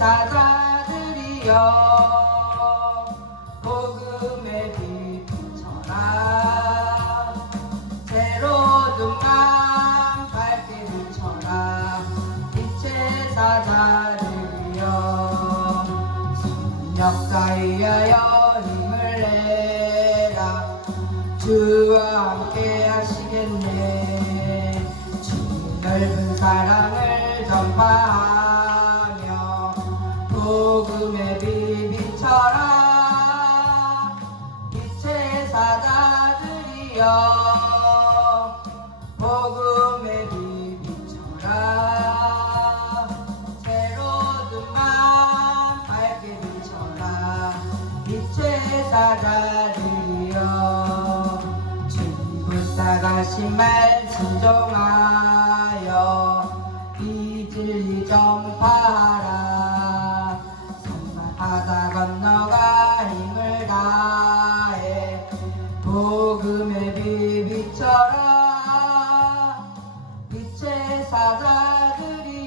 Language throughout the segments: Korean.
사자들이여 복음의 빛 비춰라 새로운 밤 밝게 비춰라 빛의 사자들이여 역사이하여 힘을 내라. 주와 함께 하시겠네. 주 넓은 사랑을 전파하라 복음의 비비쳐라. 빛의 사자들이여 복음의 비비쳐라. 새로운 맘 밝게 비춰라. 빛의 사자들이여 주님 불쌍하신 말 순종하여 이 진리 전파하라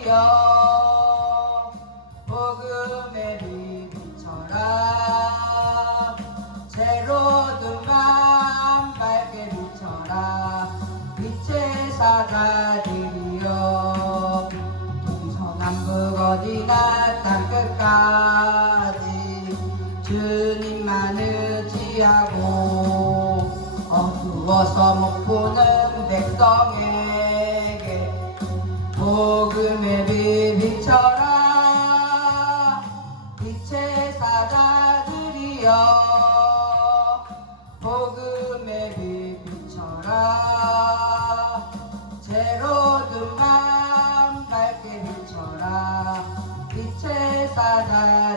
사자들이여 복음의 비비쳐라 새로운 맘 밝게 비춰라. 빛의 사자들이여 동서남북 어디나 땅끝까지 주님만 의지하고 어두워서 못 보는 백성에게 복음의 비밀처라 빛의 사자들이여 복음의 비밀처라 제로들만 밝게 비춰라. 빛의 사자